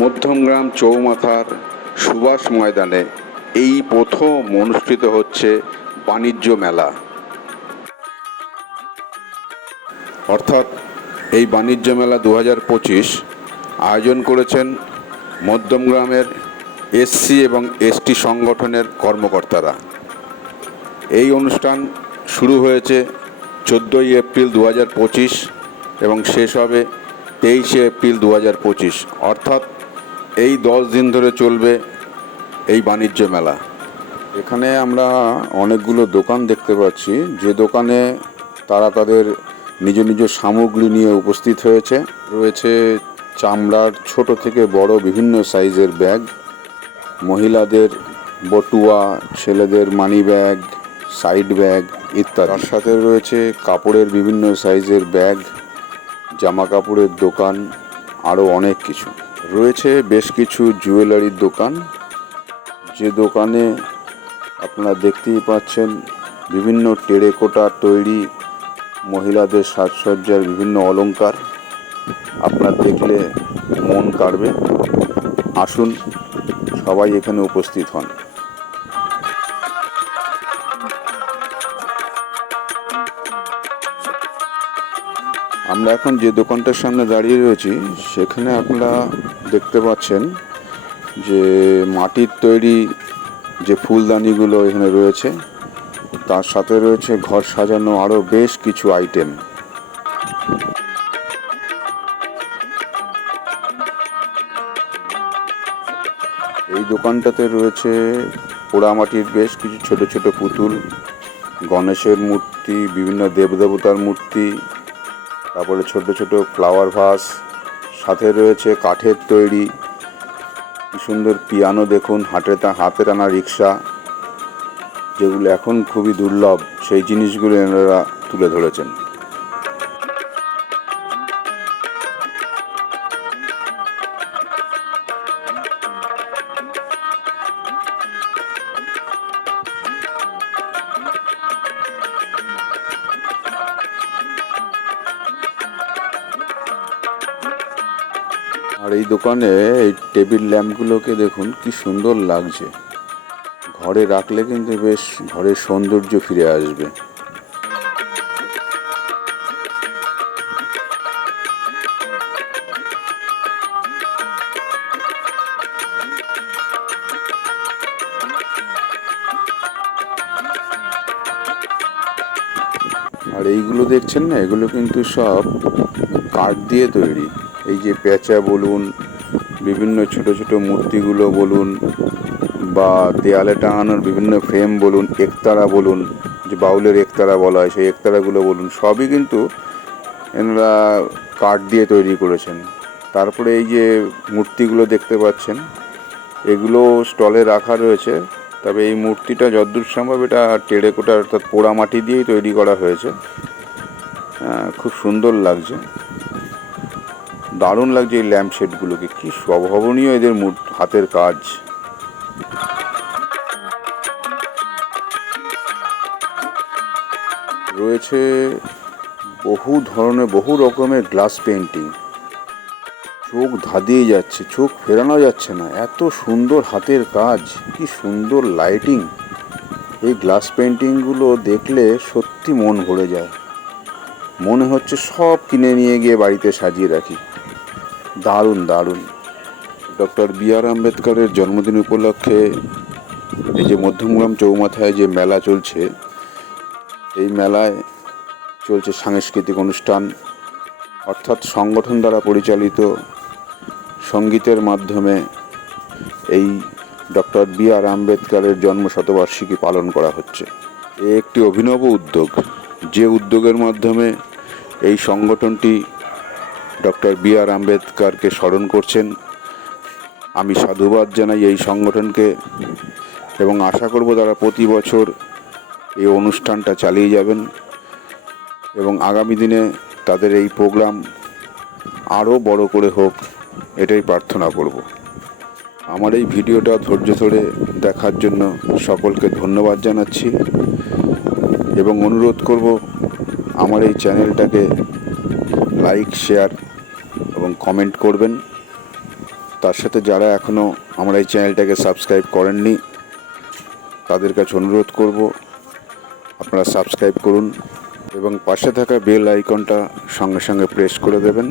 মধ্যমগ্রাম চৌমাথার সুভাষ ময়দানে এই প্রথম অনুষ্ঠিত হচ্ছে বাণিজ্য মেলা। অর্থাৎ এই বাণিজ্য মেলা 2025 আয়োজন করেছেন মধ্যমগ্রামের এসসি এবং এসটি সংগঠনের কর্মকর্তারা। এই অনুষ্ঠান শুরু হয়েছে 14ই এপ্রিল 2025 এবং শেষ হবে 23শে এপ্রিল 2025। অর্থাৎ এই 10 দিন ধরে চলবে এই বাণিজ্য মেলা। এখানে আমরা অনেকগুলো দোকান দেখতে পাচ্ছি, যে দোকানে তারা তাদের নিজ নিজ সামগ্রী নিয়ে উপস্থিত হয়েছে। রয়েছে চামড়ার ছোট থেকে বড় বিভিন্ন সাইজের ব্যাগ, মহিলাদের বটুয়া, ছেলেদের মানি ব্যাগ, সাইড ব্যাগ ইত্যাদি। তার সাথে রয়েছে কাপড়ের বিভিন্ন সাইজের ব্যাগ, জামা কাপড়ের দোকান, আরও অনেক কিছু রয়েছে। বেশ কিছু জুয়েলারির দোকান, যে দোকানে আপনারা দেখতেই পাচ্ছেন বিভিন্ন টেরাকোটা তৈরি মহিলাদের সাজসজ্জার বিভিন্ন অলংকার। আপনার দেখলে মন কাড়বে। আসুন, সবাই এখানে উপস্থিত হন। আমরা এখন যে দোকানটার সামনে দাঁড়িয়ে রয়েছি, সেখানে আপনারা দেখতে পাচ্ছেন যে মাটির তৈরি যে ফুলদানিগুলো এখানে রয়েছে, তার সাথে রয়েছে ঘর সাজানো আরও বেশ কিছু আইটেম। এই দোকানটাতে রয়েছে পোড়ামাটির বেশ কিছু ছোট ছোট পুতুল, গণেশের মূর্তি, বিভিন্ন দেবদেবতার মূর্তি, তারপরে ছোট ছোট ফ্লাওয়ার ভাস, সাথে রয়েছে কাঠের তৈরি কি সুন্দর পিয়ানো। দেখুন, হাতে টানা রিক্সা, যেগুলো এখন খুবই দুর্লভ, সেই জিনিসগুলো এনারা তুলে ধরেছেন। আর এই দোকানে এই টেবিল ল্যাম্পগুলোকে দেখুন কি সুন্দর লাগছে। ঘরে রাখলে কিন্তু বেশ ঘরের সৌন্দর্য ফিরে আসবে। আর এইগুলো দেখছেন না, এগুলো কিন্তু সব কাঠ দিয়ে তৈরি। এই যে পেঁচা বলুন, বিভিন্ন ছোট ছোট মূর্তিগুলো বলুন, বা দেয়ালে টাঙানোর বিভিন্ন ফ্রেম বলুন, একতারা বলুন, যে বাউলের একতারা বলা হয়, সেই একতারাগুলো বলুন, সবই কিন্তু এনারা কাঠ দিয়ে তৈরি করেছেন। তারপরে এই যে মূর্তিগুলো দেখতে পাচ্ছেন, এগুলো স্টলে রাখা রয়েছে। তবে এই মূর্তিটা যতদূর সম্ভব এটা টেরাকোটা অর্থাৎ পোড়ামাটি দিয়েই তৈরি করা হয়েছে। খুব সুন্দর লাগছে, দারুণ লাগছে এই ল্যাম্প শেডগুলোকে। কি অভাবনীয় এদের হাতের কাজ। রয়েছে বহু রকমের গ্লাস পেন্টিং। চোখ ধাঁধিয়ে যাচ্ছে, চোখ ফেরানো যাচ্ছে না, এত সুন্দর হাতের কাজ, কি সুন্দর লাইটিং। এই গ্লাস পেন্টিংগুলো দেখলে সত্যি মন ভরে যায়, মনে হচ্ছে সব কিনে নিয়ে গিয়ে বাড়িতে সাজিয়ে রাখি। দারুণ দারুণ। Doctor B.R.. আম্বেদকরের জন্মদিন উপলক্ষে এই যে মধ্যমগ্রাম চৌমাথায় যে মেলা চলছে, এই মেলায় চলছে সাংস্কৃতিক অনুষ্ঠান, অর্থাৎ সংগঠন দ্বারা পরিচালিত সঙ্গীতের মাধ্যমে এই ডক্টর বি.আর. আম্বেদকরের জন্মশতবার্ষিকী পালন করা হচ্ছে। এ একটি অভিনব উদ্যোগ, যে উদ্যোগের মাধ্যমে এই সংগঠনটি ডক্টর বি.আর. আম্বেদকরকে স্মরণ করছেন। আমি সাধুবাদ জানাই এই সংগঠনকে এবং আশা করব তারা প্রতি বছর এই অনুষ্ঠানটা চালিয়ে যাবেন এবং আগামী দিনে তাদের এই প্রোগ্রাম আরও বড় করে হোক, এটাই প্রার্থনা করব। আমার এই ভিডিওটা ধৈর্য ধরে দেখার জন্য সকলকে ধন্যবাদ জানাচ্ছি এবং অনুরোধ করব আমার এই চ্যানেলটাকে লাইক, শেয়ার এবং কমেন্ট করবেন। তার সাথে যারা এখনও আমার এই চ্যানেলটাকে সাবস্ক্রাইব করেননি তাদের কাছে অনুরোধ করব আপনারা সাবস্ক্রাইব করুন এবং পাশে থাকা বেল আইকনটা সঙ্গে সঙ্গে প্রেস করে দেবেন,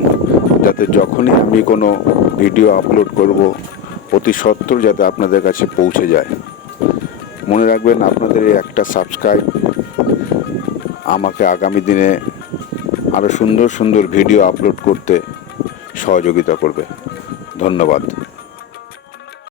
যাতে যখনই আমি কোনো ভিডিও আপলোড করব অতি সত্বর যাতে আপনাদের কাছে পৌঁছে যায়। মনে রাখবেন, আপনাদের এই একটা সাবস্ক্রাইব আমাকে আগামী দিনে আরও সুন্দর সুন্দর ভিডিও আপলোড করতে সহযোগিতা করবে। ধন্যবাদ।